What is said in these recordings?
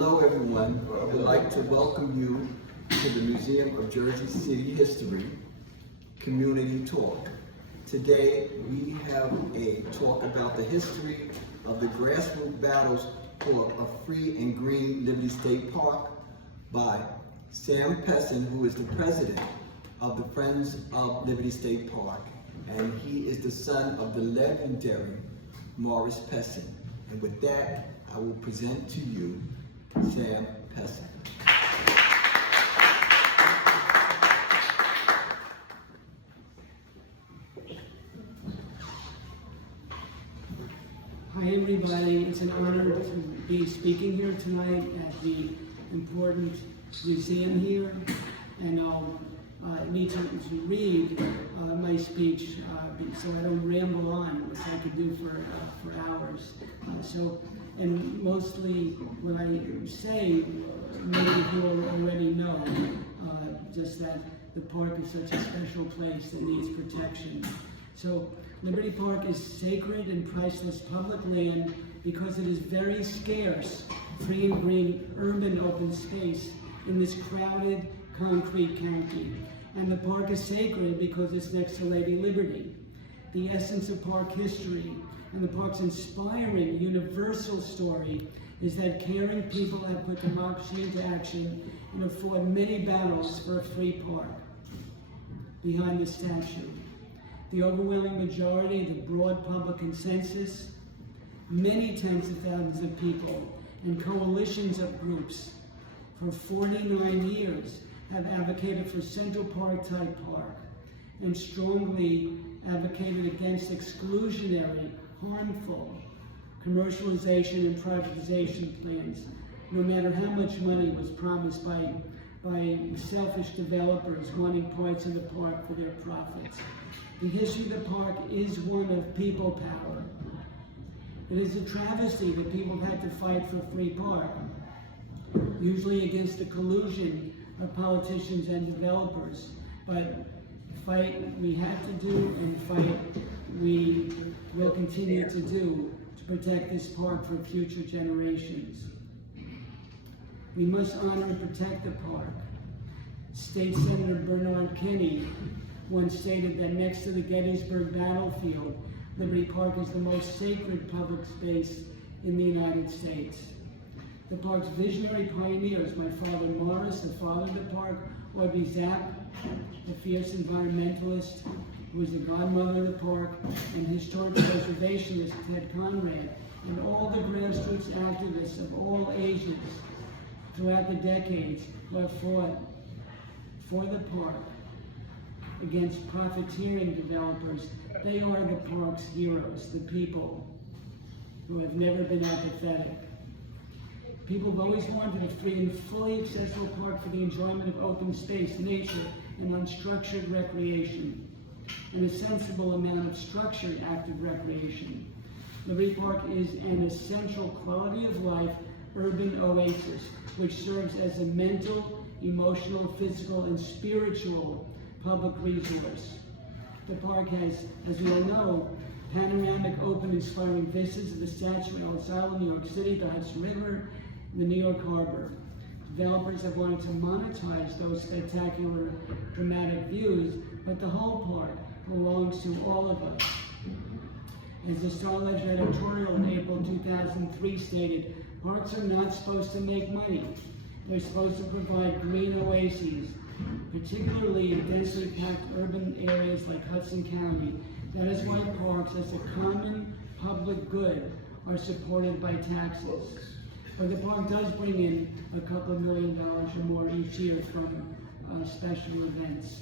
Hello everyone, I would like to welcome you to the Museum of Jersey City History Community Talk. Today we have a talk about the history of the grassroots battles for a free and green Liberty State Park by Sam Pessin, who is the president of the Friends of Liberty State Park, and he is the son of the legendary Morris Pessin. And with that, I will present to you Sam Pessin. Hi everybody, it's an honor to be speaking here tonight at the important museum here, and I'll need to read my speech so I don't ramble on, which I could do for hours. And mostly what I say, many of you already know, just that the park is such a special place that needs protection. So Liberty Park is sacred and priceless public land because it is very scarce, free and green, urban open space in this crowded concrete county. And the park is sacred because it's next to Lady Liberty. The essence of park history and the park's inspiring universal story is that caring people have put democracy into action and have fought many battles for a free park. Behind the statue, the overwhelming majority, the broad public consensus, many tens of thousands of people and coalitions of groups for 49 years have advocated for Central Park type park and strongly advocated against exclusionary, harmful commercialization and privatization plans, no matter how much money was promised by selfish developers wanting parts of the park for their profits. The history of the park is one of people power. It is a travesty that people have had to fight for a free park, usually against the collusion of politicians and developers. But fight we had to do, and fight we will continue to do to protect this park for future generations. We must honor and protect the park. State Senator Bernard Kinney once stated that next to the Gettysburg battlefield, Liberty Park is the most sacred public space in the United States. The park's visionary pioneers, my father Morris, the father of the park, Audrey Zapp, the fierce environmentalist who was the godmother of the park, and historic preservationist Ted Conrad, and all the grassroots activists of all ages throughout the decades who have fought for the park against profiteering developers. They are the park's heroes, the people who have never been apathetic. People have always wanted a free and fully accessible park for the enjoyment of open space, nature, and unstructured recreation, and a sensible amount of structured active recreation. Liberty Park is an essential quality of life urban oasis, which serves as a mental, emotional, physical, and spiritual public resource. The park has, as we all know, panoramic, open, inspiring vistas of the Statue in Ellis Island, New York City, the Hudson River, and the New York Harbor. Developers have wanted to monetize those spectacular, dramatic views, but the whole park belongs to all of us. As the Star-Ledger editorial in April 2003 stated, parks are not supposed to make money. They're supposed to provide green oases, particularly in densely packed urban areas like Hudson County. That is why parks, as a common public good, are supported by taxes. But the park does bring in a couple of $1 million or more each year from special events.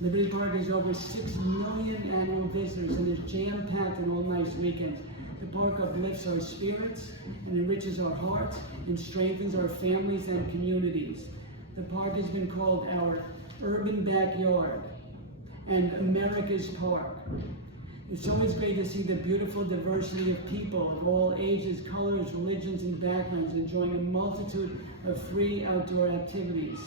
Liberty Park has over 6 million annual visitors and is jam-packed on all nice weekends. The park uplifts our spirits and enriches our hearts and strengthens our families and communities. The park has been called our urban backyard and America's park. It's always great to see the beautiful diversity of people of all ages, colors, religions, and backgrounds enjoying a multitude of free outdoor activities.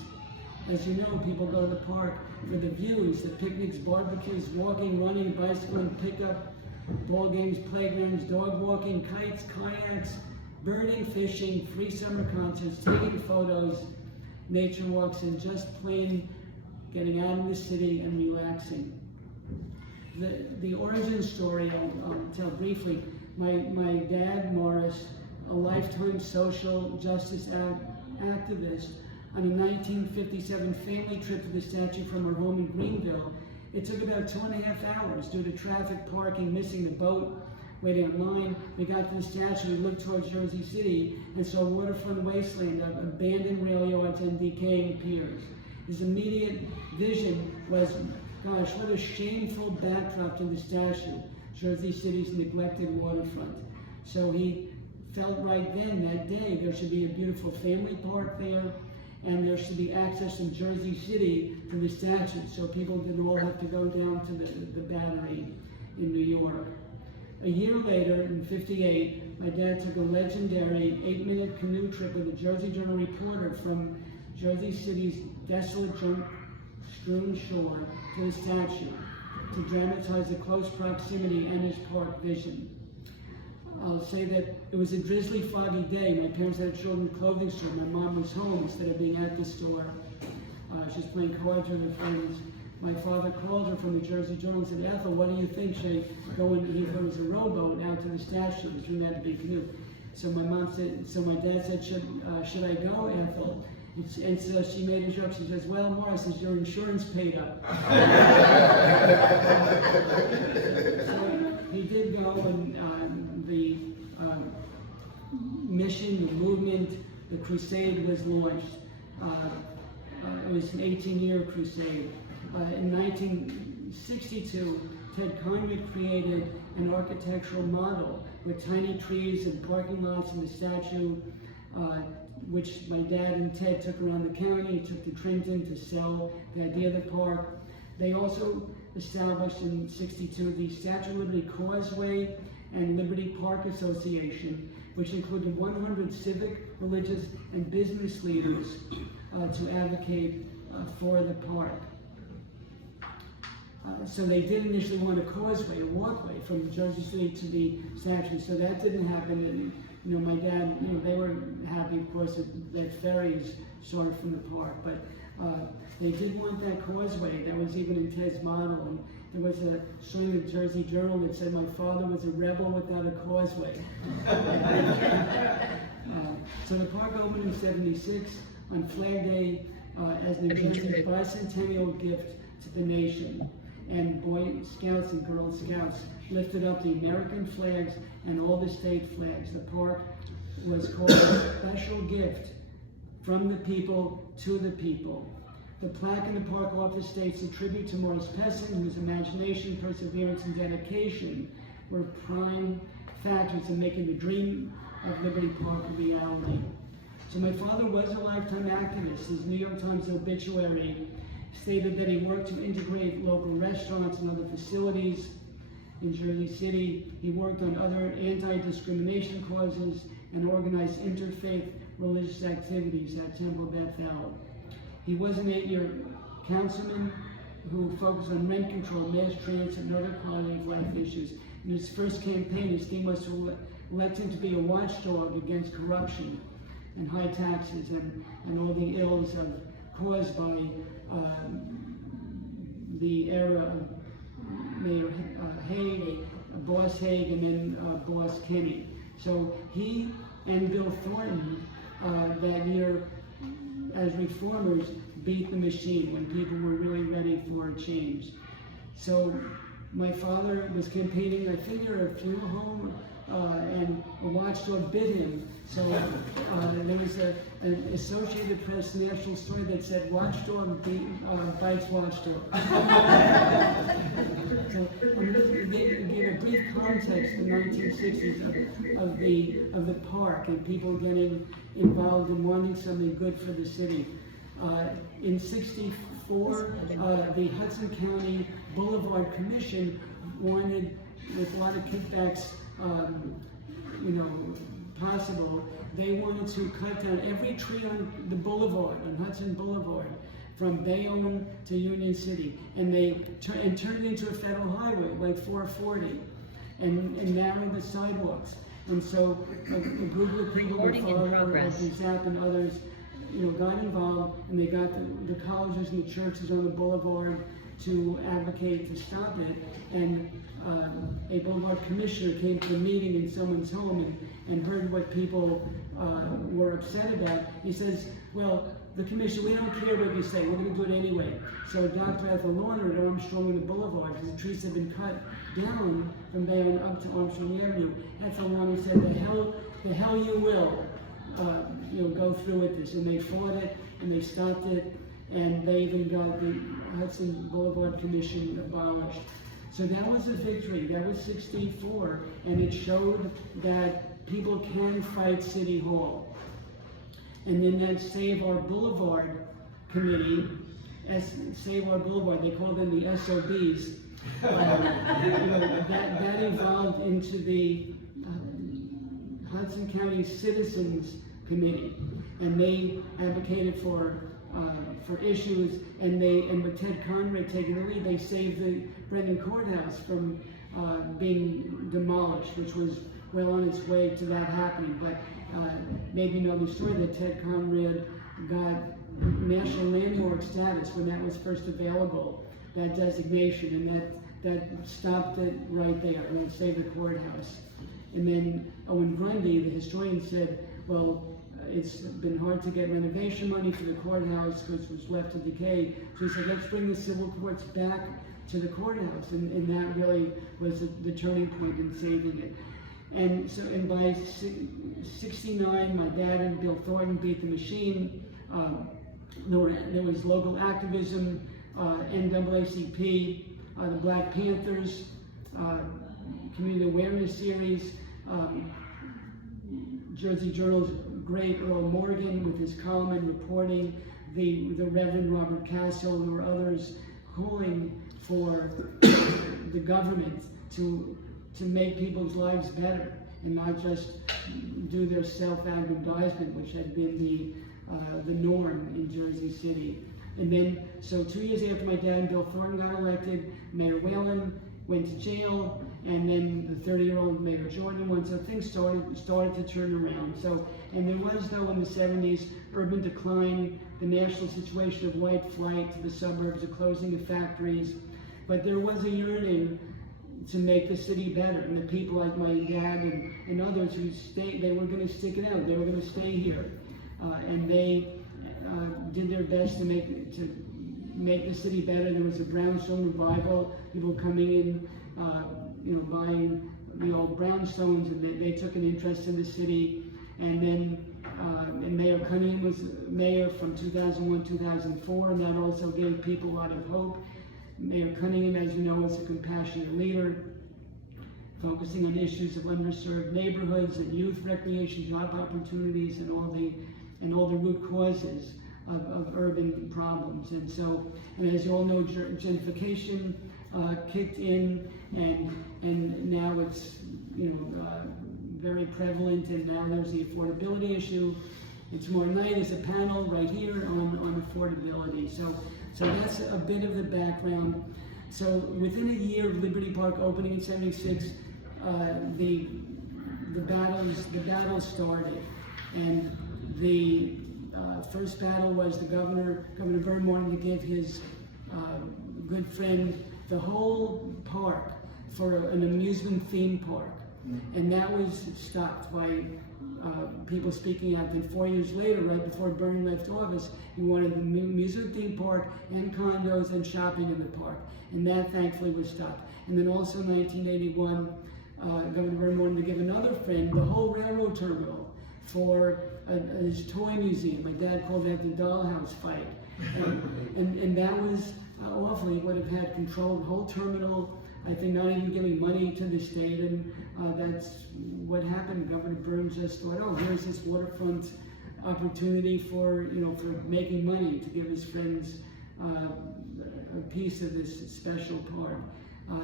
As you know, people go to the park for the views, the picnics, barbecues, walking, running, bicycling, pickup, ball games, playgrounds, dog walking, kites, kayaks, birding, fishing, free summer concerts, taking photos, nature walks, and just plain getting out of the city and relaxing. The origin story I'll tell briefly. My dad, Morris, a lifetime social justice activist, on a 1957 family trip to the statue from her home in Greenville, it took about 2.5 hours due to traffic, parking, missing the boat, waiting in line. We got to the statue, we looked towards Jersey City and saw a waterfront wasteland of abandoned rail yards and decaying piers. His immediate vision was, gosh, what a shameful backdrop to the statue, Jersey City's neglected waterfront. So he felt right then, that day, there should be a beautiful family park there, and there should be access from Jersey City to the statue, so people didn't all have to go down to the Battery in New York. A year later, in '58, my dad took a legendary 8-minute canoe trip with a Jersey Journal reporter from Jersey City's desolate junk-strewn shore to the statue to dramatize the close proximity and his park vision. I'll say that it was a drizzly, foggy day. My parents had a children's clothing store. My mom was home instead of being at the store. She was playing cards with her friends. My father called her from the Jersey Journal and said, Ethel, what do you think? Should I go in? He thought it was a rowboat out to the statue. It turned out to be a canoe. So my dad said, should I go, Ethel? And so she made a joke. She says, well, Morris, is your insurance paid up? So he did go, and the mission, the movement, the crusade was launched. It was an 18-year crusade. In 1962, Ted Conway created an architectural model with tiny trees and parking lots and the statue, which my dad and Ted took around the county, took to Trenton to sell the idea of the park. They also established in '62 the Statue of Liberty Causeway and Liberty Park Association, which included 100 civic, religious, and business leaders to advocate for the park. So they did initially want a causeway, a walkway from Jersey City to the statue. So that didn't happen. And, my dad, they were happy, of course, that ferries started from the park. But they did want that causeway. That was even in Ted's model. And there was a story in the Jersey Journal that said my father was a rebel without a causeway. So the park opened in '76 on Flag Day as New Jersey's bicentennial gift to the nation. And Boy Scouts and Girl Scouts lifted up the American flags and all the state flags. The park was called a special gift from the people to the people. The plaque in the park office states a tribute to Morris Pessin, whose imagination, perseverance, and dedication were prime factors in making the dream of Liberty Park a reality. So my father was a lifetime activist. His New York Times obituary stated that he worked to integrate local restaurants and other facilities in Jersey City. He worked on other anti-discrimination causes and organized interfaith religious activities at Temple Bethel. He was an 8-year councilman who focused on rent control, mass transit, and other quality of life issues. In his first campaign, his theme was to elect him to be a watchdog against corruption and high taxes and all the ills caused by the era of Mayor Haig, Boss Haig, and then Boss Kenny. So he and Bill Thornton that year, as reformers, beat the machine when people were really ready for a change. So my father was campaigning, I figure, a funeral home, and a watchdog bit him. So there was an Associated Press national story that said, "Watchdog bites watchdog." So give a brief context in the 1960s of the park and people getting involved in wanting something good for the city. In '64, the Hudson County Boulevard Commission wanted, with a lot of kickbacks, possible, they wanted to cut down every tree on the boulevard, on Hudson Boulevard, from Bayonne to Union City, and turned it into a federal highway, like 440, and narrow the sidewalks. And so a group of people, the followers of Zap and others, got involved, and they got the colleges and the churches on the boulevard to advocate to stop it. And a boulevard commissioner came to a meeting in someone's home and heard what people were upset about. He says, well, the commission, we don't care what you say, we're going to do it anyway. So Dr. Ethel Lorner at Armstrong and the Boulevard, because the trees had been cut down from there up to Armstrong Avenue, Ethel Lorner said, the hell you will, go through with this. And they fought it, and they stopped it, and they even got the Hudson Boulevard Commission abolished. So that was a victory. That was 64, and it showed that people can fight City Hall. And then that Save Our Boulevard Committee, Save Our Boulevard, they call them the SOBs, that evolved into the Hudson County Citizens Committee, and they advocated for issues, and with Ted Conrad taking the lead, they saved the Brendan Courthouse from being demolished, which was well on its way to that happening. But maybe you know the story that Ted Conrad got national landmark status when that was first available, that designation, and that stopped it right there, and it saved the courthouse. And then Owen Grundy, the historian, said, well, it's been hard to get renovation money for the courthouse because it was left to decay. So he said, let's bring the civil courts back to the courthouse. And that really was the turning point in saving it. And so, and by 69, my dad and Bill Thornton beat the machine. There was local activism, NAACP, the Black Panthers, Community Awareness Series, Jersey Journal's great Earl Morgan with his column and reporting, the Reverend Robert Castle, there were others calling for the government to make people's lives better and not just do their self-aggrandizement, which had been the norm in Jersey City. And then, so 2 years after my dad and Bill Thornton got elected, Mayor Whalen went to jail, and then the 30-year-old Mayor Jordan went, so things started to turn around. So, and there was, though, in the 70s, urban decline, the national situation of white flight to the suburbs, the closing of factories, but there was a yearning to make the city better, and the people like my dad and others who stayed, they were going to stick it out, they were going to stay here, and they did their best to make the city better. There was a brownstone revival, people coming in, buying the old brownstones, and they took an interest in the city. And then and Mayor Cunningham was mayor from 2001-2004, and that also gave people a lot of hope. Mayor Cunningham, as you know, is a compassionate leader, focusing on issues of underserved neighborhoods and youth recreation, job opportunities, and all the root causes of urban problems. And so, and as you all know, gentrification kicked in, and now it's very prevalent, and now there's the affordability issue. It's more tonight, there's a panel right here on affordability. So that's a bit of the background. So within a year of Liberty Park opening in '76, the battle started, and the first battle was Governor Byrne wanted to give his good friend the whole park for an amusement theme park, and that was stopped by people speaking out. Then 4 years later, right before Byrne left office, he wanted the amusement theme park and condos and shopping in the park, and that thankfully was stopped. And then also in 1981, Governor Byrne wanted to give another friend the whole railroad terminal for his toy museum. My dad called that the dollhouse fight. And that was awful. He would have had control of the whole terminal, I think not even giving money to the state, and that's what happened. Governor Byrne just thought, oh, here's this waterfront opportunity for making money to give his friends a piece of this special park.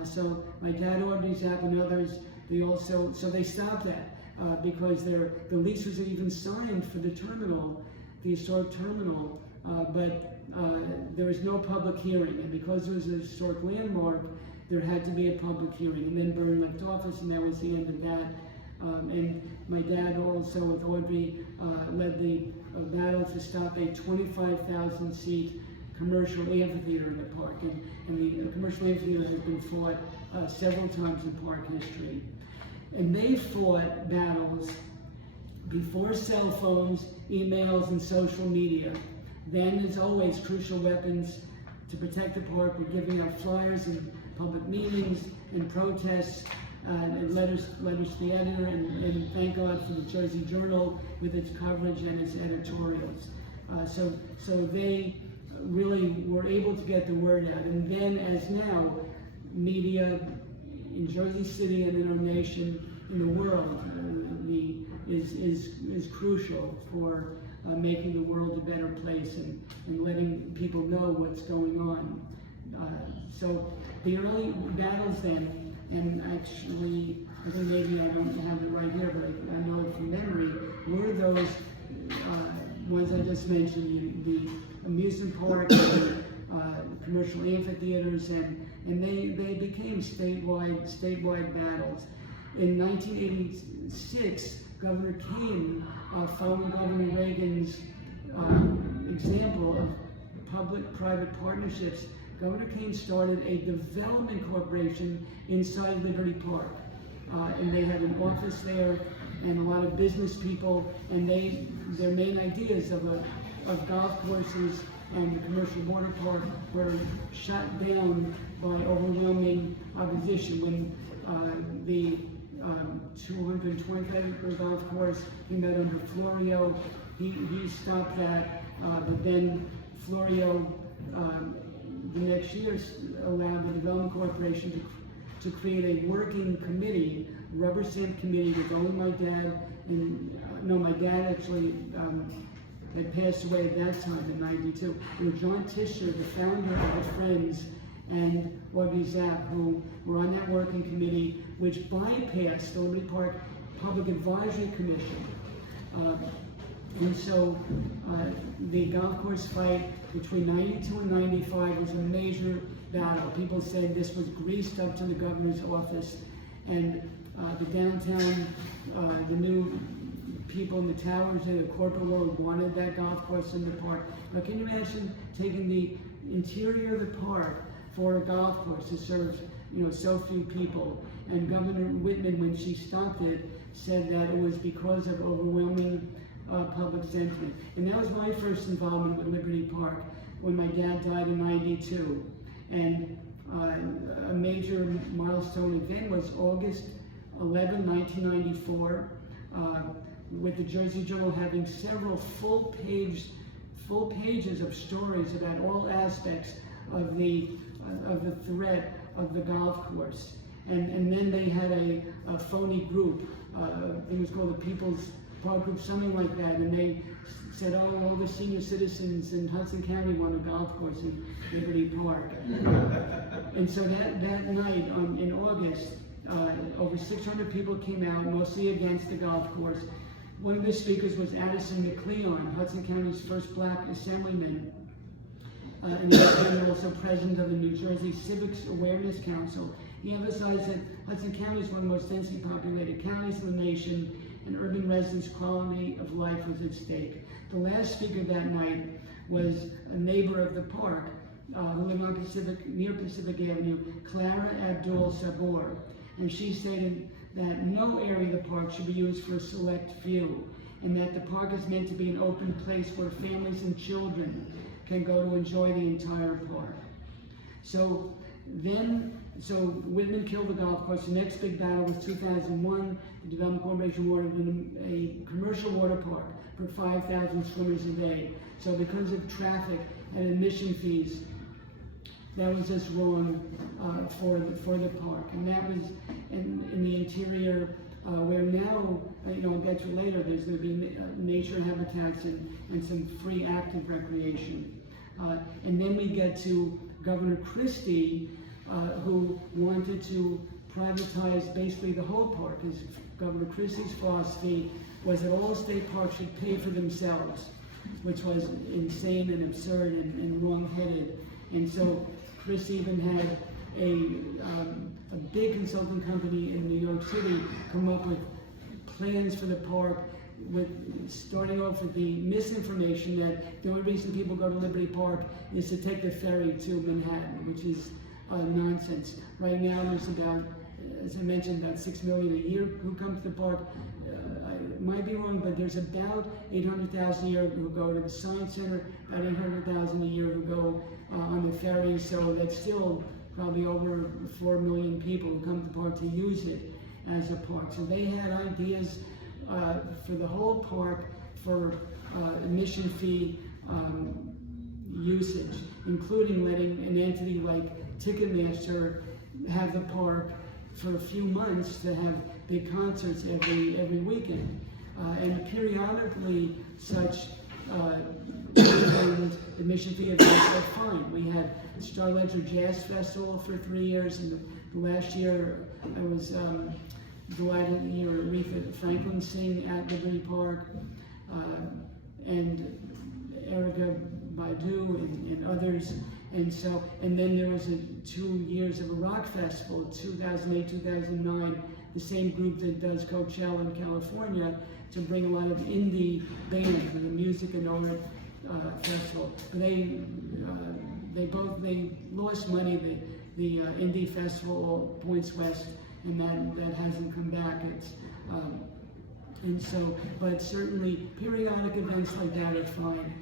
So my dad, Audrey Zapp, and others, they stopped that. Because the lease was even signed for the terminal, the historic terminal, but there was no public hearing, and because it was a historic landmark, there had to be a public hearing. And then Byrne left office, and that was the end of that. And my dad also, with Audrey, led the battle to stop a 25,000-seat commercial amphitheater in the park. And the commercial amphitheater has been fought several times in park history. And they fought battles before cell phones, emails, and social media. Then, as always, crucial weapons to protect the park were giving out flyers in public meetings and protests, and letters to the editor, and thank God for the Jersey Journal with its coverage and its editorials. So they really were able to get the word out. And then, as now, media in Jersey City and in our nation, in the world, is crucial for making the world a better place and letting people know what's going on. So the early battles then, and actually, I think maybe I don't have it right here, but I know it from memory, were those ones I just mentioned, the amusement parks, commercial amphitheaters, and they became statewide battles. In 1986, Governor Kane, following Governor Reagan's example of public-private partnerships, Governor Kane started a development corporation inside Liberty Park. And they had an office there and a lot of business people, and their main ideas of golf courses and the commercial water park were shot down by overwhelming opposition. When the 225-acre golf course came out under Florio, he stopped that, but then Florio the next year allowed the Development Corporation to create a working committee, a rubber stamp committee, with only my dad, and my dad actually had passed away at that time in '92. And John Tischer, the founder of the Friends, and Audrey Zapp, who were on that working committee, which bypassed the Liberty Park Public Advisory Commission. And so the golf course fight between '92 and '95 was a major battle. People said this was greased up to the governor's office, and the downtown, the new people in the towers in the corporate world wanted that golf course in the park. Now, can you imagine taking the interior of the park for a golf course to serve, so few people? And Governor Whitman, when she stopped it, said that it was because of overwhelming public sentiment. And that was my first involvement with Liberty Park when my dad died in '92. And a major milestone event was August 11, 1994, with the Jersey Journal having several full pages of stories about all aspects of the threat of the golf course. And then they had a phony group, it was called the People's Park Group, something like that, and they said, oh, all the senior citizens in Hudson County want a golf course in Liberty Park. And so that night in August, over 600 people came out, mostly against the golf course. One of the speakers was Addison McLeon, Hudson County's first black assemblyman, and he was also president of the New Jersey Civics Awareness Council. He emphasized that Hudson County is one of the most densely populated counties in the nation, and urban residents' quality of life was at stake. The last speaker that night was a neighbor of the park, who lived on near Pacific Avenue, Clara Abdul Sabor, and she stated that no area of the park should be used for a select few, and that the park is meant to be an open place where families and children can go to enjoy the entire park. So Whitman killed the golf course. The next big battle was 2001. The Development Corporation wanted a commercial water park for 5,000 swimmers a day. So because of traffic and admission fees, that was just wrong for the park. And that was in the interior, where now, I'll get to later, there's going to be nature habitats and some free active recreation. And then we get to Governor Christie, who wanted to privatize basically the whole park. Governor Christie's philosophy was that all state parks should pay for themselves, which was insane and absurd and wrong-headed. And so Christie even had a big consulting company in New York City come up with plans for the park, with starting off with the misinformation that the only reason people go to Liberty Park is to take the ferry to Manhattan, which is nonsense. Right now there's about, as I mentioned, about 6 million a year who come to the park. I might be wrong, but there's about 800,000 a year who go to the Science Center, about 800,000 a year who go on the ferry, so that's still probably over 4 million people who come to the park to use it as a park. So they had ideas for the whole park for admission fee usage, including letting an entity like Ticketmaster have the park for a few months to have big concerts every weekend. And periodically such admission fee events are fine. We had Star Ledger Jazz Festival for 3 years, and the last year I was delighted to hear Aretha Franklin sing at Liberty Park, and Erykah Badu and others. And then there was 2 years of a rock festival, 2008, 2009, the same group that does Coachella in California, to bring a lot of indie bands for the music and art festival. They lost money. The indie festival Points West, and that hasn't come back. But certainly periodic events like that are fine.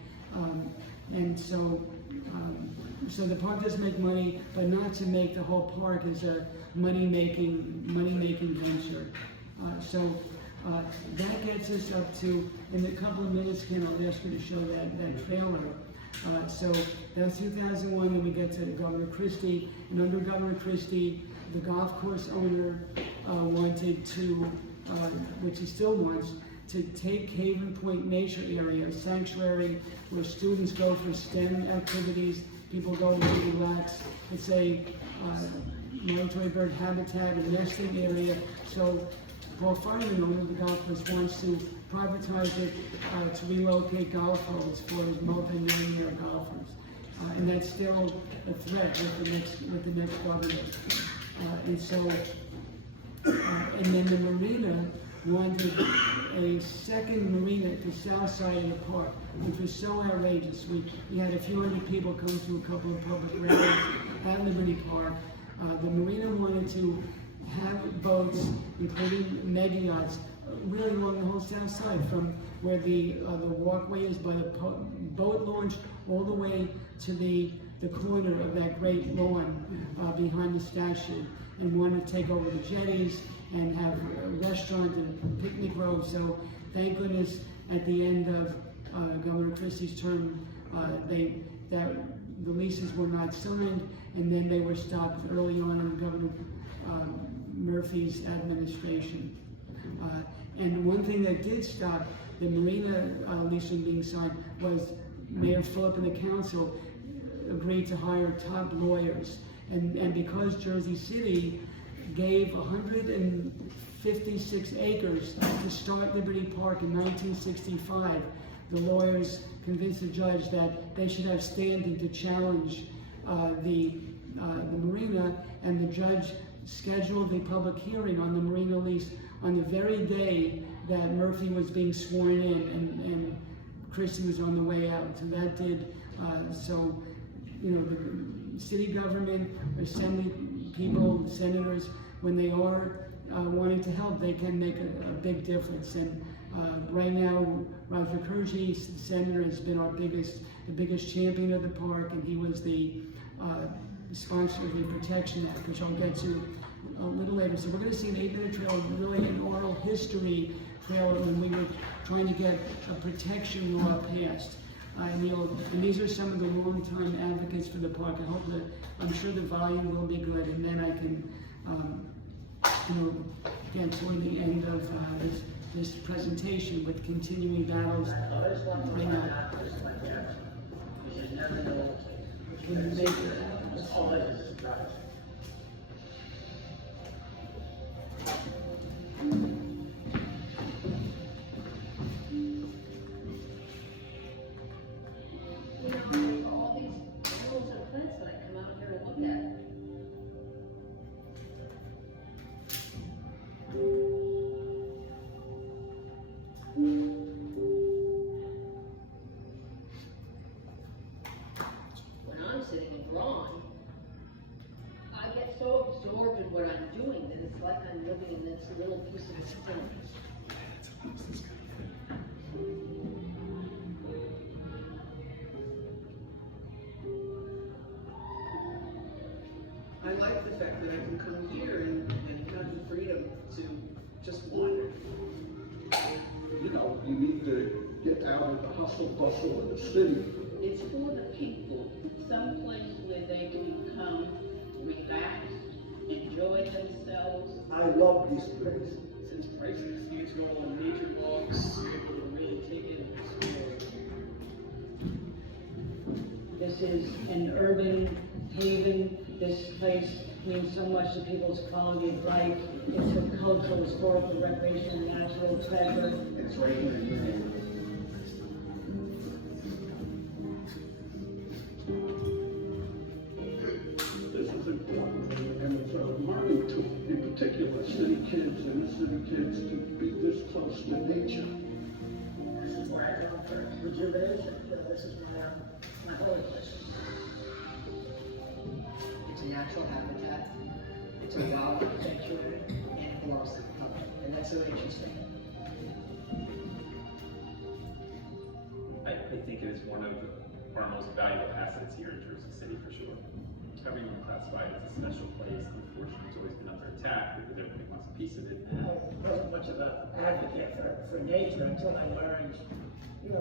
So the park does make money, but not to make the whole park as a money-making venture. That gets us up to, in a couple of minutes, Ken, I'll ask you to show that trailer. So that's 2001, and we get to Governor Christie. And under Governor Christie, the golf course owner wanted to, which he still wants, to take Haven Point Nature Area, a sanctuary where students go for STEM activities, people go to relax. It's a migratory bird habitat and nesting area. So Paul Fireman, owner of the golf course, wants to privatize it to relocate golf holes for his multi-millionaire golfers. And that's still a threat with the next governor. And then the marina wanted a second marina at the south side of the park, which was so outrageous. We had a few hundred people come to a couple of public rallies at Liberty Park. The marina wanted to have boats, including mega yachts, really along the whole south side, from where the walkway is by the boat launch all the way to the corner of that great lawn behind the statue, and wanted to take over the jetties and have a restaurant and picnic row. So thank goodness at the end of Governor Christie's term, the leases were not signed, and then they were stopped early on in Governor Murphy's administration. And one thing that did stop the marina lease from being signed was Mayor Phillip and the council agreed to hire top lawyers. And because Jersey City gave 156 acres to start Liberty Park in 1965, the lawyers convinced the judge that they should have standing to challenge the marina, and the judge scheduled the public hearing on the marina lease on the very day that Murphy was being sworn in, and Christie was on the way out. So that did, the city government, assembly people, senators, when they are wanting to help, they can make a big difference. And right now, Roger Kurji, senator, has been the biggest champion of the park, and he was the sponsor of the Protection Act, which I'll get to a little later. So we're going to see an 8-minute trailer, really an oral history trailer, when we were trying to get a protection law passed. And these are some of the long-time advocates for the park. I'm sure the volume will be good, and then I can, get toward the end of this presentation with continuing battles right now. Can you make it? It's like I'm living in this little piece of a film. I like the fact that I can come here and have the freedom to just wander. You know, you need to get out of the hustle bustle of the city. It's for the people, someplace where they can come, relax, enjoy themselves. I love this place. Since prices, you get to go on nature walks, you're able to really take in the explore. This is an urban haven. This place means so much to people's quality of life. It's a cultural, historical, recreational, natural treasure. It's right here in your neighborhood. This is important, and it's a learning tool, in particular, city kids and city kids to be this close to nature. This is where I go for rejuvenation. This is my holy place. It's a natural habitat. It's a wild sanctuary, and it belongs to the public. And that's so interesting. I think it is one of our most valuable assets here in Jersey City for sure. Everyone classified as a special place. Unfortunately, it's always been under attack because everybody wants a piece of it. I wasn't much of an advocate for nature until I learned,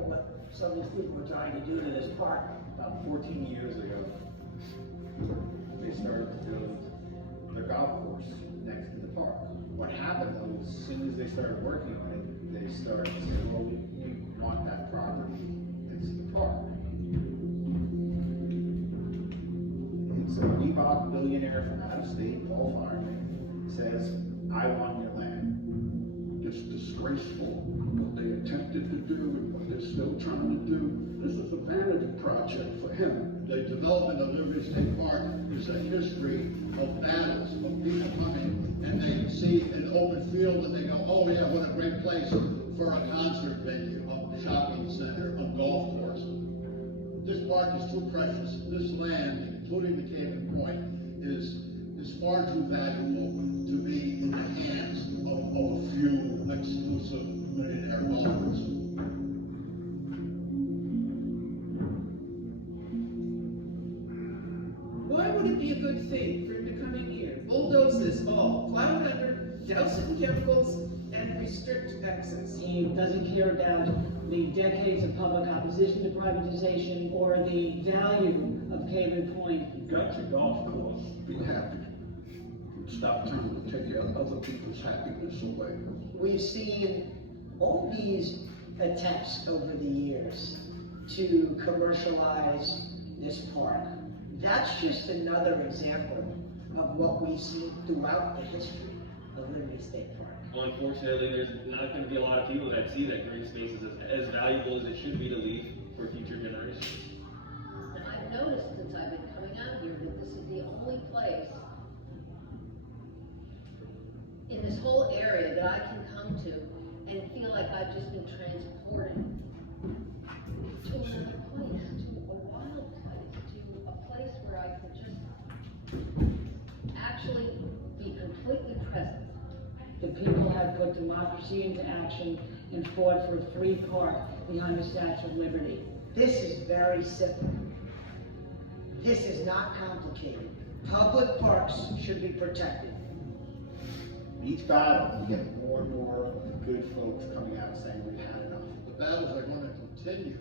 what some of these people were trying to do to this park. About 14 years ago, they started to build the golf course next to the park. What happened was, as soon as they started working on it, they started to say, well, we want that property next to the park. And so an Epoch billionaire from out of state, Paul Fireman, says, I want your land. It's disgraceful what they attempted to do and what they're still trying to do. This is a vanity project for him. The development of Liberty State Park is a history of battles, of people coming and they see an open field and they go, oh yeah, what a great place for a concert venue, a shopping center, a golf course. This park is too precious. This land, including the Cape and Point, is far too valuable to be in the hands of a few exclusive millionaire owners. Why would it be a good thing for him to come in here, bulldoze this all, plow it under, douse it in chemicals, and restrict access? He doesn't care about the decades of public opposition to privatization or the value of Cave Point. You got your golf course, be happy. Stop trying to take other people's happiness away. We've seen all these attempts over the years to commercialize this park. That's just another example of what we've seen throughout the history of Liberty State Park. Well, unfortunately, there's not going to be a lot of people that see that green space is as valuable as it should be to leave for future generations. And I've noticed since I've been coming out here that this is the only place in this whole area that I can come to and feel like I've just been transported to another place, to a wild place, to a place where I can just actually be completely present. The people have put democracy into action and fought for a free park behind the Statue of Liberty. This is very simple. This is not complicated. Public parks should be protected. Each battle, you get more and more of the good folks coming out saying we've had enough. The battles are going to continue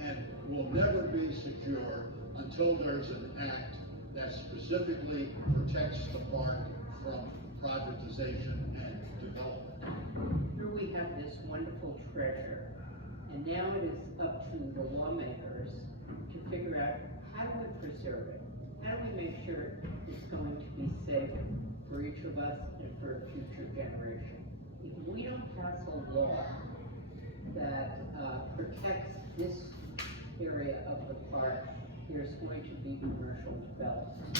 and will never be secure until there's an act that specifically protects the park from privatization and development. Here we have this wonderful treasure, and now it is up to the lawmakers to figure out how do we preserve it? How do we make sure it's going to be safe for each of us and for a future generation? If we don't pass a law that protects this area of the park, there's going to be commercial development.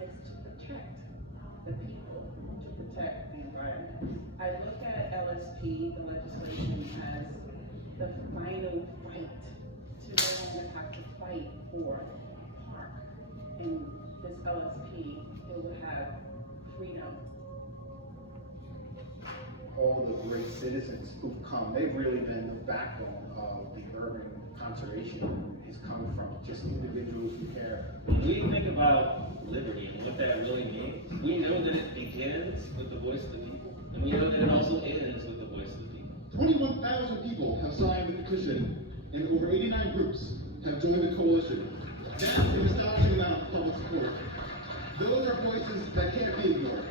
It's to protect the people, to protect the environment. I look at LSP, the legislation, as the final LSP will have freedom. All the great citizens who've come, they've really been the backbone of the urban conservation. Has come from just individuals who care. When we think about liberty and what that really means, we know that it begins with the voice of the people, and we know that it also ends with the voice of the people. 21,000 people have signed the petition, and over 89 groups have joined the coalition. That is an astonishing amount of public support. Those are voices that can't be ignored.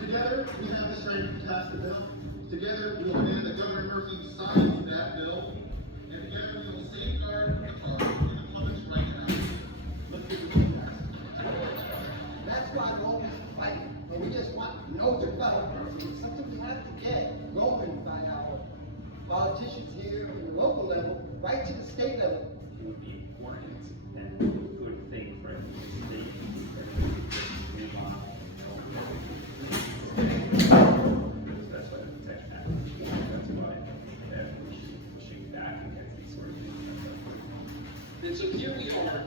Together, we have the strength to pass the bill. Together, we will demand that Governor Murphy signs that bill. And together, we will safeguard the park and the public's right to act. Let's get this passed. That's why we're always fighting, and we just want no development. It's something we have to get going by our politicians here at the local level, right to the state level. It would be important and a good thing for every state to move on. That's why the Protection Act is important. That's why we should be pushing back against these sort of things. And so here we are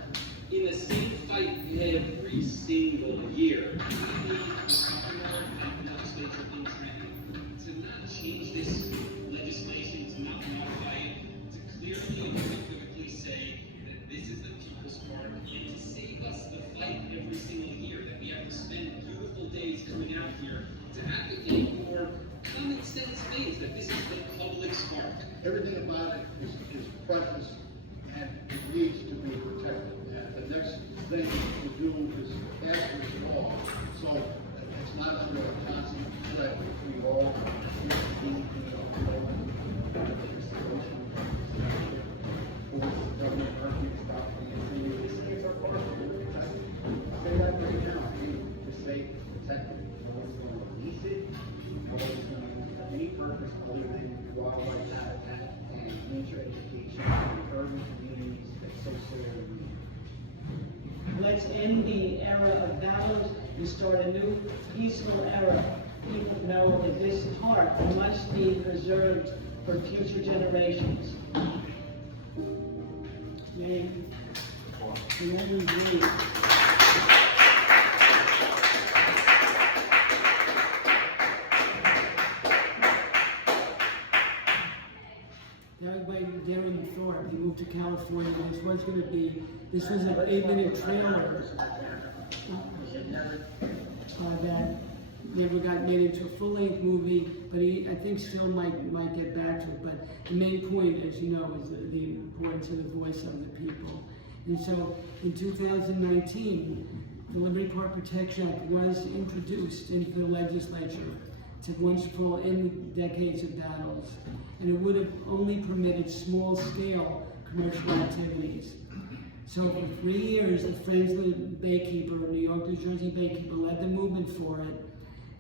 in the same fight we had every single year. We need the legislature in training to not change this legislation, to not modify it, to clearly and unequivocally say that this is the people's park, and to save us the fight every single year, that we have to spend beautiful days coming out here to advocate for common sense things, that this is the public's park. Everything about it is precious, and it needs to be protected. And the next thing to do is ask for the law. So it's not under a constant threat. We all Governor Murphy stop being this is our park. I'll say that right now. To say protect it. No one's going to release it. No one's going to have any purpose other than wildlife habitat and nature education in urban communities that so sorely need. Let's end the era of battles and start a new peaceful era. People know that this park must be preserved for future generations. May we read. That was by Darren Thorpe. He moved to California. This was an 8-minute trailer that never got made into a full-length movie, but I think still might get back to it. But the main point, as you know, is the importance of the voice of the people. And so in 2019, the Liberty Park Protection Act was introduced into the legislature to once for end decades of battles, and it would have only permitted small-scale commercial activities. So for 3 years, the Friends of the Baykeeper, New York, New Jersey Baykeeper, led the movement for it,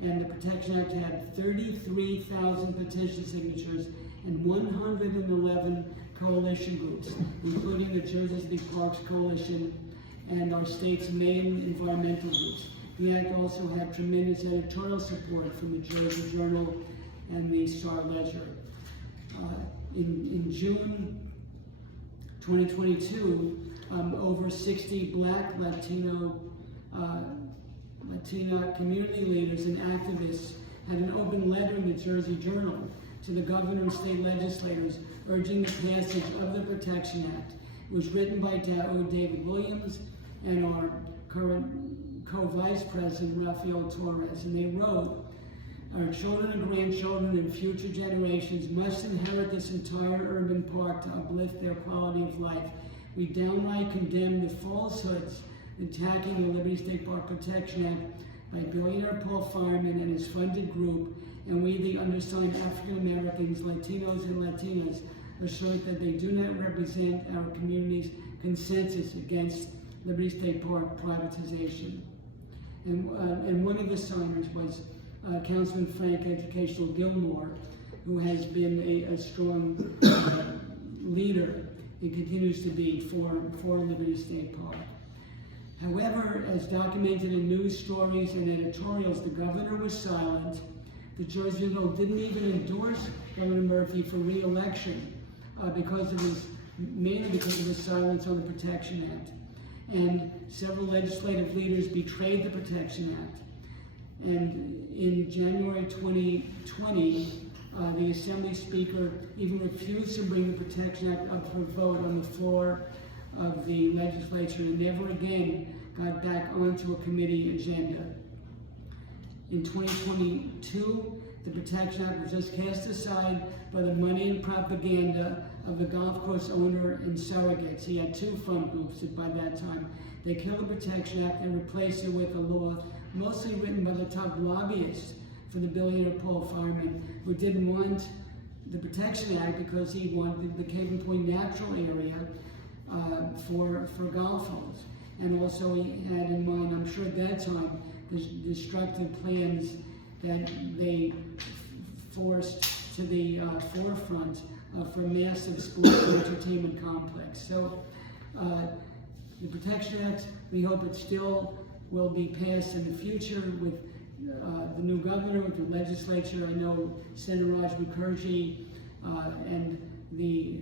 and the Protection Act had 33,000 petition signatures and 111 coalition groups, including the Jersey City Parks Coalition and our state's main environmental groups. The Act also had tremendous editorial support from the Jersey Journal and the Star Ledger. In June 2022, over 60 Black, Latina community leaders and activists had an open letter in the Jersey Journal to the governor and state legislators urging the passage of the Protection Act. It was written by David Williams and our current co-vice president, Rafael Torres, and they wrote, "Our children and grandchildren and future generations must inherit this entire urban park to uplift their quality of life. We downright condemn the falsehoods attacking the Liberty State Park Protection Act by billionaire Paul Fireman and his funded group, and we, the undersigned African Americans, Latinos, and Latinas, assert that they do not represent our community's consensus against Liberty State Park privatization." And one of the signers was Councilman Frank Educational Gilmore, who has been a strong leader and continues to be for Liberty State Park. However, as documented in news stories and editorials, the governor was silent. The Jersey Journal didn't even endorse Governor Murphy for re-election mainly because of his silence on the Protection Act. and several legislative leaders betrayed the Protection Act. And in January 2020, the Assembly Speaker even refused to bring the Protection Act up for vote on the floor of the legislature, and never again got back onto a committee agenda. In 2022, the Protection Act was just cast aside by the money and propaganda of the golf course owner and surrogates. He had two front groups by that time. They killed the Protection Act and replaced it with a law mostly written by the top lobbyists for the billionaire Paul Fireman, who didn't want the Protection Act because he wanted the Cape Point natural area for golf holes. And also he had in mind, I'm sure at that time, the destructive plans that they forced to the forefront for a massive sports and entertainment complex. So the Protection Act, we hope it still will be passed in the future with the new governor, with the legislature. I know Senator Raj Mukherjee and the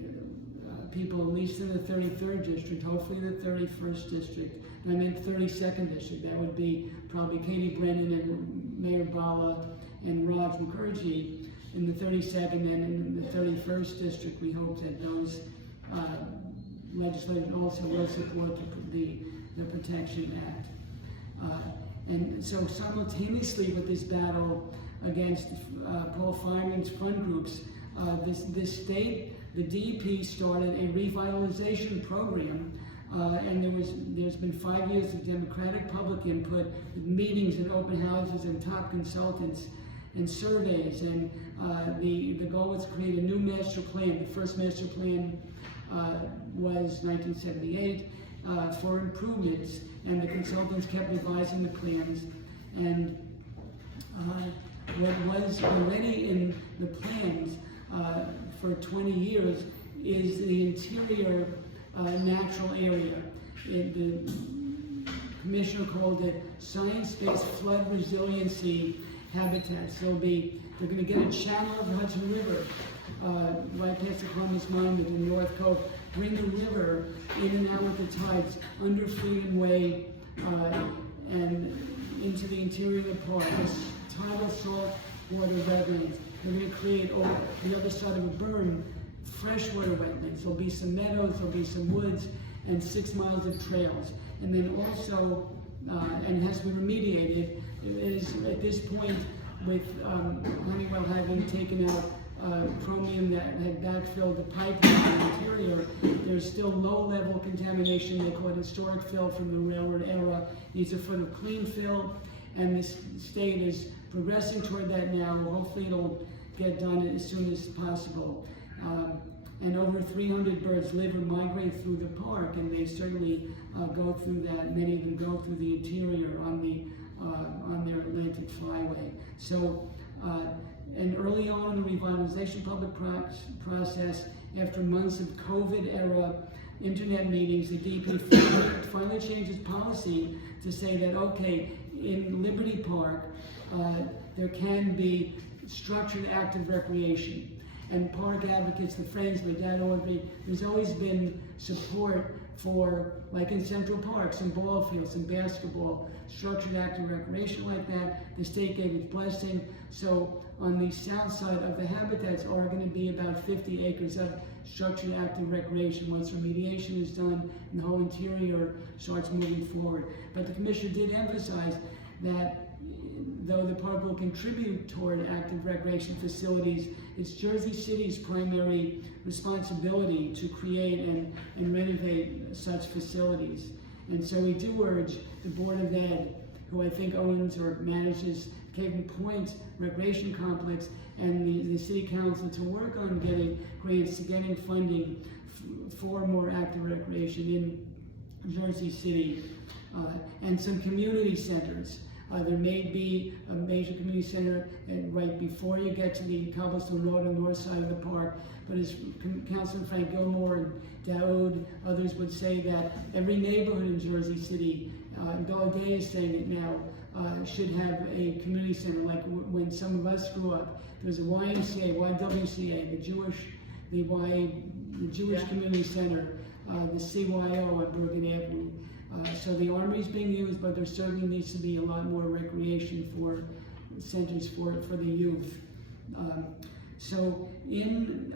people, at least in the 33rd district, hopefully the 31st district, and I meant 32nd district. That would be probably Katie Brennan and Mayor Bala and Raj Mukherjee in the 32nd, and in the 31st district, we hope that those legislators also will support the Protection Act. And so simultaneously with this battle against Paul Fireman's front groups, this state, the DEP, started a revitalization program, and there's been 5 years of democratic public input, meetings and open houses and top consultants and surveys, and the goal was to create a new master plan. The first master plan was 1978 for improvements, and the consultants kept revising the plans. And what was already in the plans for 20 years is the interior natural area. The commissioner called it science-based flood resiliency habitats. They're going to get a channel of the Hudson River right past the Columbus Monument in North Cove, bring the river in and out with the tides under Freedom Way and into the interior of the park. This tidal salt water wetlands. They're going to create over the other side of a berm freshwater wetlands. There'll be some meadows, there'll be some woods, and 6 miles of trails. And then also, and it has to be remediated, is at this point with Honeywell having taken out chromium that had backfilled the pipe in the interior, there's still low-level contamination. They call it historic fill from the railroad era. These are for the clean fill, and this state is progressing toward that now. Hopefully it'll get done as soon as possible. And over 300 birds live or migrate through the park, and they certainly go through that. Many of them go through the interior on their Atlantic flyway. So, and early on in the revitalization public process, after months of COVID-era internet meetings, the DEP finally changed its policy to say that, okay, in Liberty Park, there can be structured active recreation. And park advocates, the Friends, my dad, Audrey, there's always been support for, like in Central Park, some ball fields, some basketball, structured active recreation like that. The state gave its blessing. So on the south side of the habitats are going to be about 50 acres of structured active recreation once remediation is done and the whole interior starts moving forward. But the commissioner did emphasize that though the park will contribute toward active recreation facilities, it's Jersey City's primary responsibility to create and renovate such facilities. And so we do urge the Board of Ed, who I think owns or manages Cape Point Recreation Complex, and the City Council to work on getting grants, to getting funding for more active recreation in Jersey City, and some community centers. There may be a major community center right before you get to the Cobblestone Road on the north side of the park, but as Councilman Frank Gilmore and Daoud, others would say that every neighborhood in Jersey City, Bill O'Day is saying it now, should have a community center. Like when some of us grew up, there was a YMCA, YWCA, the Jewish Community Center, the CYO on Bergen Avenue. So the Armory is being used, but there certainly needs to be a lot more recreation for centers for the youth. So in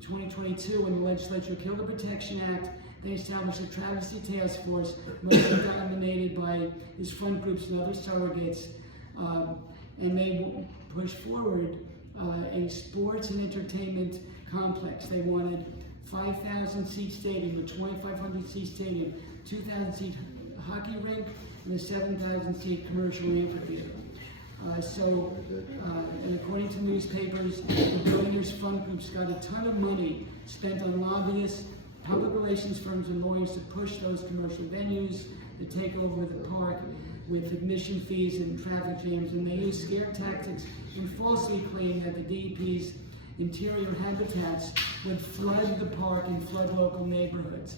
2022, when the legislature killed the Protection Act, they established a travesty task force, mostly dominated by his front groups and other surrogates, and they pushed forward a sports and entertainment complex. They wanted 5,000-seat stadium, a 2,500-seat stadium, 2,000-seat hockey rink, and a 7,000-seat commercial amphitheater. And according to newspapers, the billionaires' fund groups got a ton of money spent on lobbyists, public relations firms, and lawyers to push those commercial venues, to take over the park with admission fees and traffic jams, and they used scare tactics and falsely claimed that the DEP's interior habitats would flood the park and flood local neighborhoods.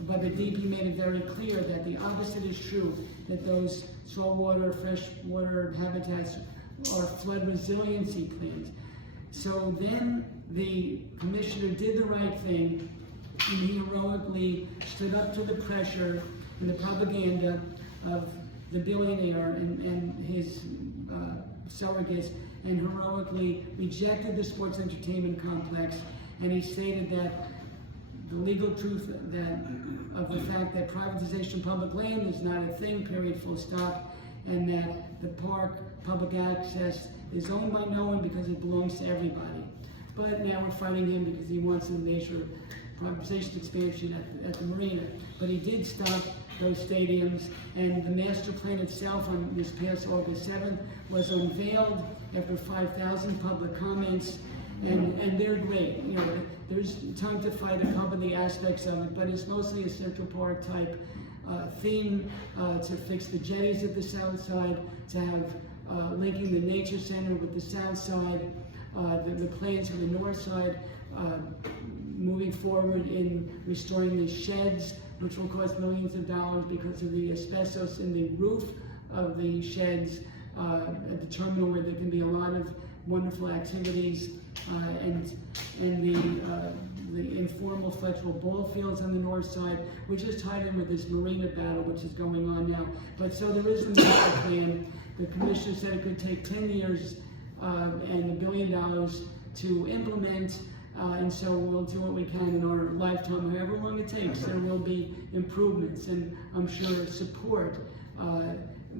But the DEP made it very clear that the opposite is true, that those saltwater, freshwater habitats are flood resiliency plans. So then the commissioner did the right thing, and he heroically stood up to the pressure and the propaganda of the billionaire and his surrogates, and heroically rejected the sports entertainment complex, and he stated that the legal truth of the fact that privatization of public land is not a thing, period, full stop, and that the park, public access, is owned by no one because it belongs to everybody. But now we're fighting him because he wants a major privatization expansion at the marina. But he did stop those stadiums, and the master plan itself on this past August 7th was unveiled after 5,000 public comments, and they're great. You know, there's time to fight a couple of the aspects of it, but it's mostly a Central Park type theme to fix the jetties at the south side, to have linking the nature center with the south side, the plans for the north side, moving forward in restoring the sheds, which will cost millions of dollars because of the asbestos in the roof of the sheds at the terminal, where there can be a lot of wonderful activities, and the informal flexible ball fields on the north side, which is tied in with this marina battle which is going on now. But so there is a master plan. The commissioner said it could take 10 years and $1 billion to implement, and so we'll do what we can in our lifetime, however long it takes. There will be improvements, and I'm sure support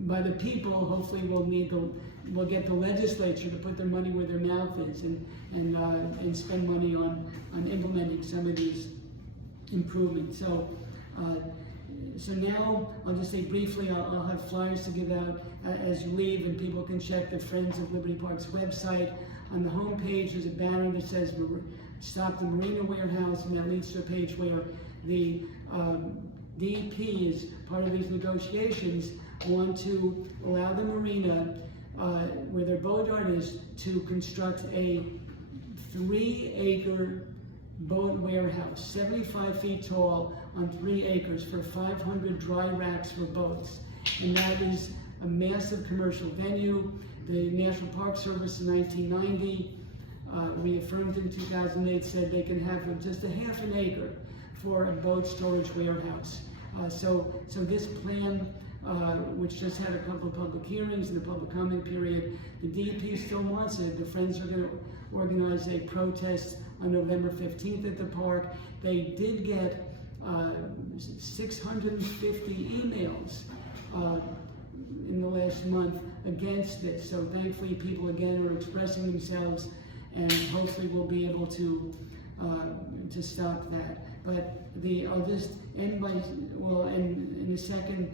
by the people. Hopefully we'll get the legislature to put their money where their mouth is and spend money on implementing some of these improvements. So now I'll just say briefly, I'll have flyers to give out as you leave, and people can check the Friends of Liberty Park's website. On the home page, there's a banner that says "Stop the Marina Warehouse," and that leads to a page where the DEP, is part of these negotiations, want to allow the marina where their boat yard is to construct a 3-acre boat warehouse, 75 feet tall on 3 acres for 500 dry racks for boats. And that is a massive commercial venue. The National Park Service in 1990 reaffirmed in 2008, said they can have just a half an acre for a boat storage warehouse. So this plan, which just had a couple of public hearings and a public comment period, the DEP still wants it. The Friends are going to organize a protest on November 15th at the park. They did get 650 emails in the last month against this. So thankfully people again are expressing themselves, and hopefully we'll be able to stop that. But I'll just end by, in a second,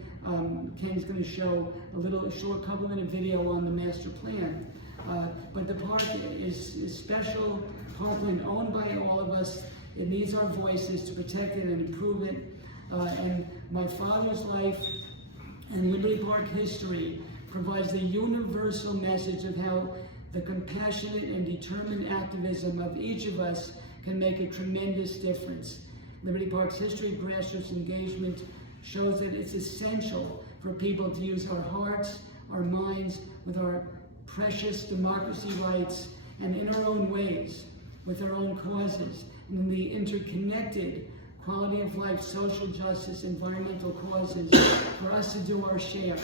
Ken's going to show a short couple-minute video on the master plan. But the park is special, parkland owned by all of us. It needs our voices to protect it and improve it. And my father's life and Liberty Park history provides the universal message of how the compassionate and determined activism of each of us can make a tremendous difference. Liberty Park's history of grassroots engagement shows that it's essential for people to use our hearts, our minds, with our precious democracy rights, and in our own ways, with our own causes, and in the interconnected quality of life, social justice, environmental causes, for us to do our share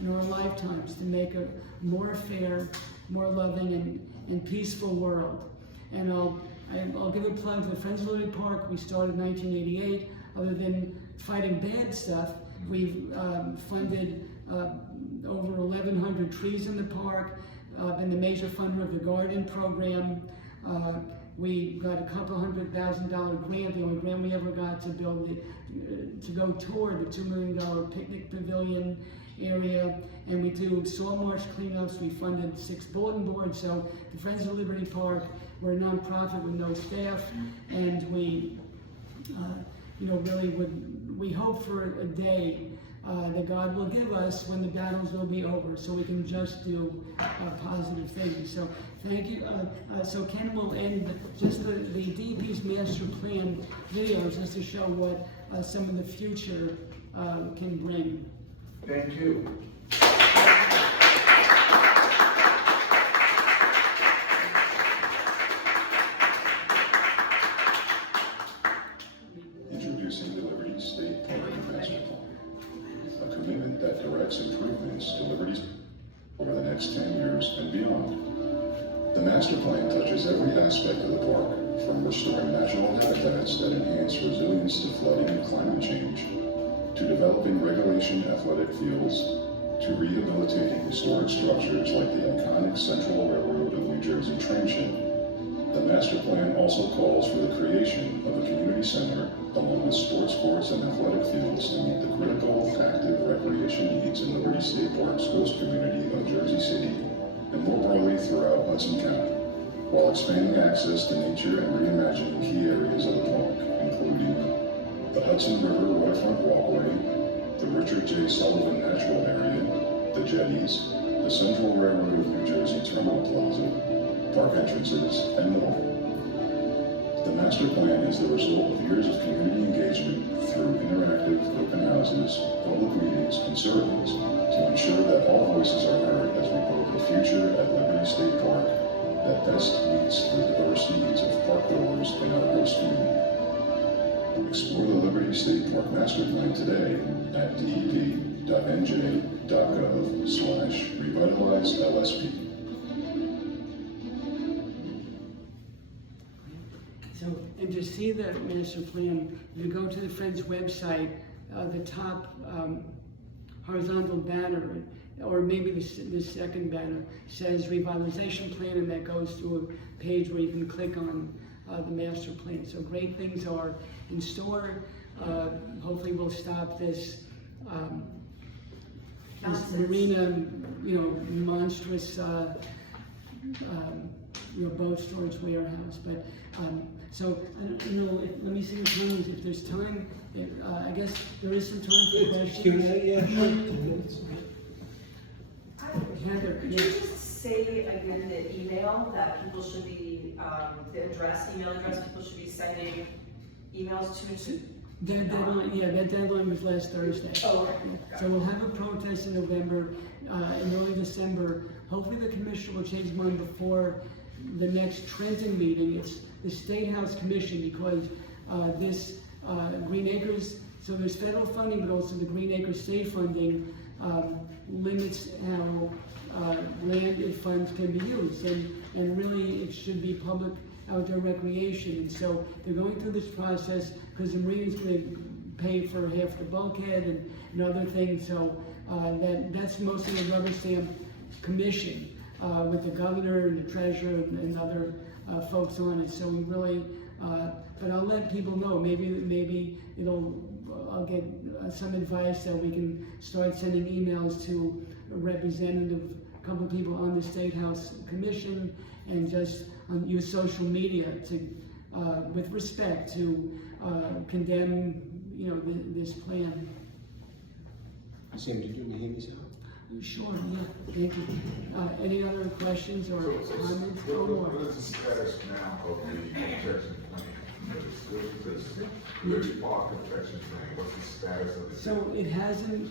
in our lifetimes to make a more fair, more loving, and peaceful world. And I'll give a plug to the Friends of Liberty Park. We started in 1988. Other than fighting bad stuff, we've funded over 1,100 trees in the park, been the major funder of the garden program. We got a couple $100,000 grant, the only grant we ever got to build to go toward the $2 million picnic pavilion area. And we do soil marsh cleanups. We funded 6 bulletin boards. So the Friends of Liberty Park, we're a nonprofit with no staff, and we, really we hope for a day that God will give us when the battles will be over, so we can just do positive things. So thank you. So Ken will end just the DEP's master plan videos just to show what some of the future can bring. Thank you. Introducing the Liberty State Park Master Plan, a commitment that directs improvements to Liberty's over the next 10 years and beyond. The master plan touches every aspect of the park, from restoring natural habitats that enhance resilience to flooding and climate change, to developing regulation athletic fields, to rehabilitating historic structures like the iconic Central Railroad of New Jersey train shed. The master plan also calls for the creation of a community center along with sports courts and athletic fields to meet the critical active recreation needs in Liberty State Park's host community of Jersey City and more broadly throughout Hudson County, while expanding access to nature and reimagining key areas of the park, including the Hudson River Waterfront Walkway, the Richard J. Sullivan Natural Area, the jetties, the Central Railroad of New Jersey Terminal Plaza, park entrances, and more. The master plan is the result of years of community engagement through interactive open houses, public meetings, and surveys to ensure that all voices are heard as we build the future at Liberty State Park that best meets the diverse needs of park goers in our host community. Explore the Liberty State Park Master Plan today at dep.nj.gov/revitalizelsp. So, and to see the master plan, if you go to the Friends website, the top horizontal banner, or maybe the second banner, says revitalization plan, and that goes to a page where you can click on the master plan. So great things are in store. Hopefully we'll stop this marina, monstrous boat storage warehouse. But so let me see the times. If there's time, I guess there is some time for questions. Q&A, yeah. Heather, Could you just say again the email that people should be, the email address people should be sending emails to? That deadline was last Thursday. Oh, okay. So we'll have a protest in November, in early December. Hopefully the commission will change mind before the next Trenton meeting. It's the State House Commission, because this Green Acres, so there's federal funding, but also the Green Acres state funding limits how land funds can be used, and really it should be public outdoor recreation. And so they're going through this process because the Marine's going to pay for half the bulkhead and other things. So that's mostly a rubber stamp commission with the governor and the treasurer and other folks on it. So we really, but I'll let people know. Maybe I'll get some advice that we can start sending emails to a representative, a couple of people on the State House Commission, and just use social media to, with respect, to condemn, this plan. Sam, did you do Naomi's out? Sure, yeah, thank you. Any other questions or comments? What is the status now of the protection plan? Liberty Park protection plan, what's the status of it? So it hasn't,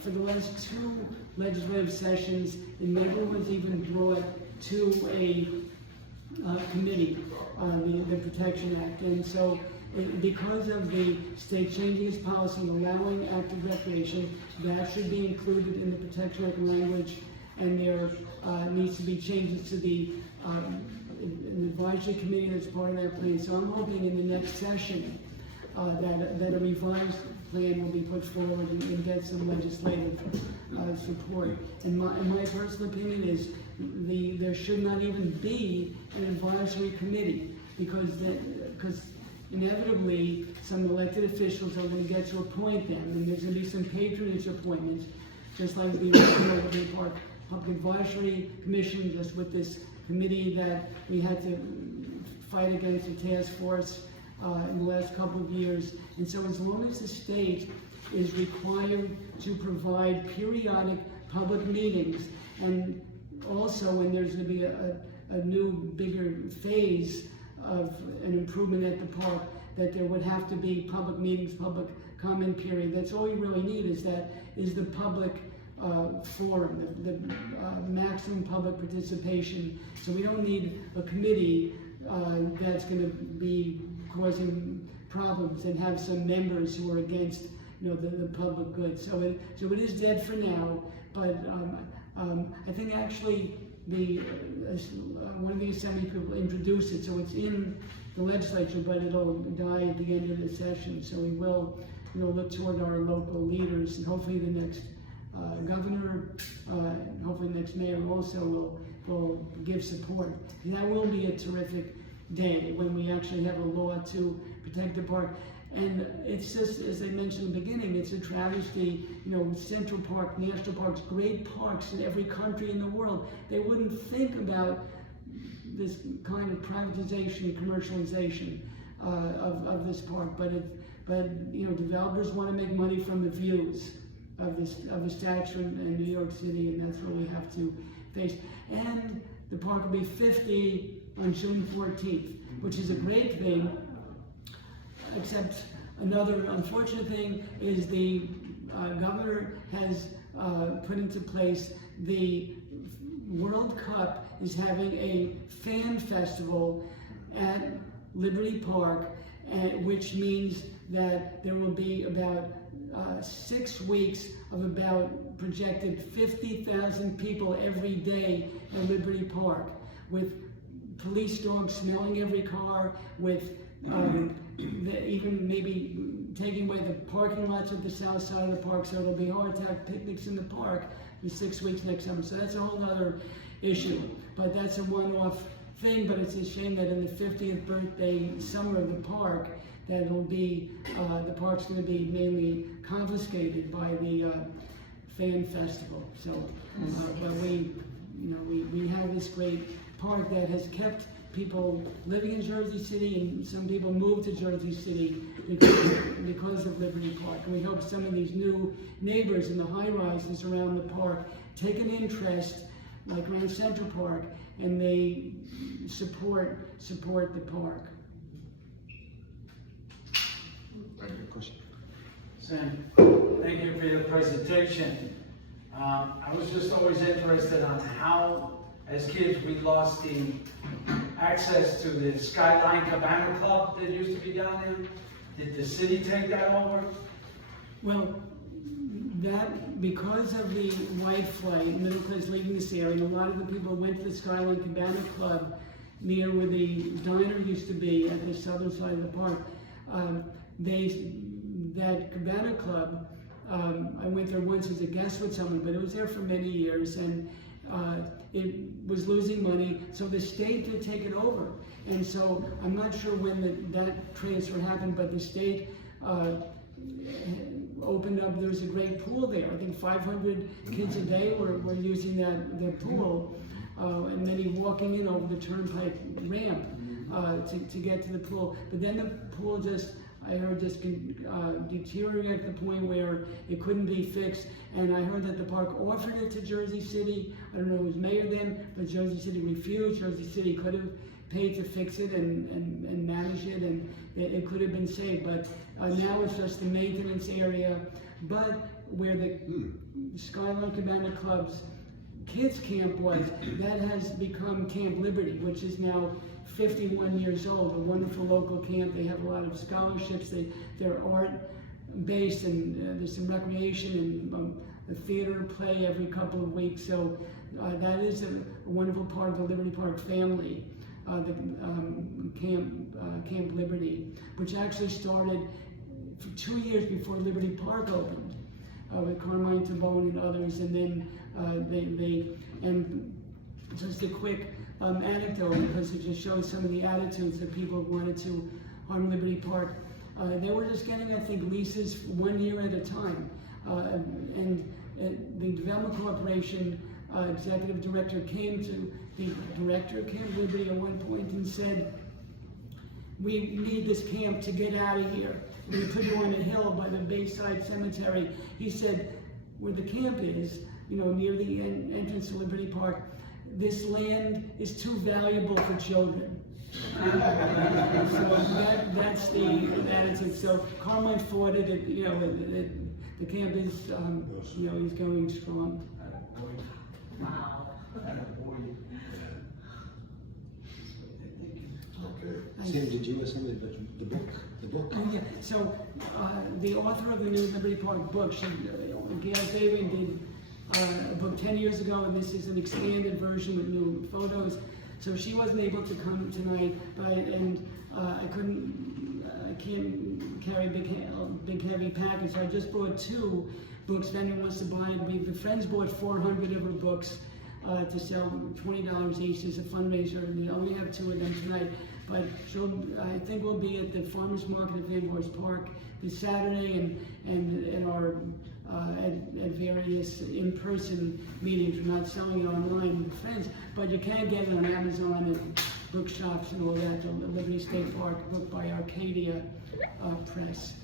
for the last 2 legislative sessions, it never was even brought to a committee, the Protection Act. And so because of the state changing its policy and allowing active recreation, that should be included in the protection of language, and there needs to be changes to the an advisory committee that's part of that plan. So I'm hoping in the next session that a revised plan will be put forward and get some legislative support. And my personal opinion is there should not even be an advisory committee, because inevitably some elected officials are going to get to appoint them, and there's going to be some patronage appointments, just like the Liberty Park Public Advisory Commission, just with this committee that we had to fight against the task force in the last couple of years. And so as long as the state is required to provide periodic public meetings, and also when there's going to be a new, bigger phase of an improvement at the park, that there would have to be public meetings, public comment period. That's all you really need is the public forum, the maximum public participation. So we don't need a committee that's going to be causing problems and have some members who are against, the public good. So it is dead for now. But I think actually one of the assembly people introduced it, so it's in the legislature, but it'll die at the end of the session. So we will look toward our local leaders, and hopefully the next governor, hopefully the next mayor also will give support. And that will be a terrific day when we actually have a law to protect the park. And it's just, as I mentioned in the beginning, it's a travesty, Central Park, national parks, great parks in every country in the world. They wouldn't think about this kind of privatization and commercialization of this park, but developers want to make money from the views of the statue in New York City, and that's what we have to face. And the park will be 50 on June 14th, which is a great thing, except another unfortunate thing is the governor has put into place the World Cup is having a fan festival at Liberty Park, which means that there will be about 6 weeks of about projected 50,000 people every day at Liberty Park, with police dogs smelling every car, with even maybe taking away the parking lots at the south side of the park, so there'll be hard to have picnics in the park for 6 weeks next summer. So that's a whole other issue, but that's a one-off thing. But it's a shame that in the 50th birthday summer of the park, that it'll be, the park's going to be mainly confiscated by the fan festival. So, but we have this great park that has kept people living in Jersey City, and some people moved to Jersey City because of Liberty Park. And we hope some of these new neighbors in the high-rises around the park take an interest, like around Central Park, and they support the park. Sam, thank you for your presentation. I was just always interested on how, as kids, we lost the access to the Skyline Cabana Club that used to be down there. Did the city take that over? Well, that, because of the white flight, middle class leaving this area, and a lot of the people went to the Skyline Cabana Club near where the diner used to be at the southern side of the park. That Cabana Club, I went there once as a guest with someone, but it was there for many years, and it was losing money, so the state did take it over. And so I'm not sure when that transfer happened, but the state opened up, there was a great pool there. I think 500 kids a day were using that pool, and many walking in over the turnpike ramp to get to the pool. But then the pool I heard deteriorated at the point where it couldn't be fixed, and I heard that the park offered it to Jersey City. I don't know who was mayor then, but Jersey City refused. Jersey City could have paid to fix it and manage it, and it could have been saved, but now it's just the maintenance area. But where the Skyline Cabana Club's kids camp was, that has become Camp Liberty, which is now 51 years old, a wonderful local camp. They have a lot of scholarships, they're art-based, and there's some recreation and a theater play every couple of weeks. So that is a wonderful part of the Liberty Park family, the Camp Liberty, which actually started 2 years before Liberty Park opened, with Carmine Tabone and others, and then and just a quick anecdote, because it just shows some of the attitudes that people who wanted to harm Liberty Park. They were just getting, I think, leases 1 year at a time, and the Development Corporation executive director came to the director of Camp Liberty at one point and said, "We need this camp to get out of here. We put you on a hill by the Bayside Cemetery." He said, "Where the camp is, near the entrance to Liberty Park, this land is too valuable for children." So that's the attitude. So Carmine fought it. The camp is, he's going strong. Wow. Sam, did you listen to the book? Oh, yeah. So the author of the new Liberty Park book, Gail Fabian, did a book 10 years ago, and this is an expanded version with new photos. So she wasn't able to come tonight, and I can't carry a big heavy package. So I just brought 2 books. If anyone wants to buy it, the friends bought 400 of her books to sell $20 each. There's a fundraiser, and we only have 2 of them tonight. But I think we'll be at the Farmers Market at Van Horst Park this Saturday, and our at various in-person meetings. We're not selling it online with friends, but you can get it on Amazon and bookshops and all that. The Liberty State Park book by Arcadia Press.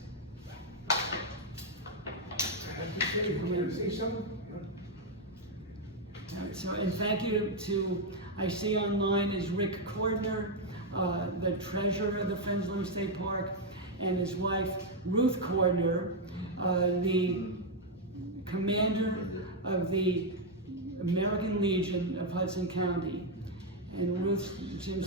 So, and thank you to, I see online is Rick Cordner, the treasurer of the Friends of Liberty State Park, and his wife Ruth Cordner, the commander of the American Legion of Hudson County. And Ruth, Jim's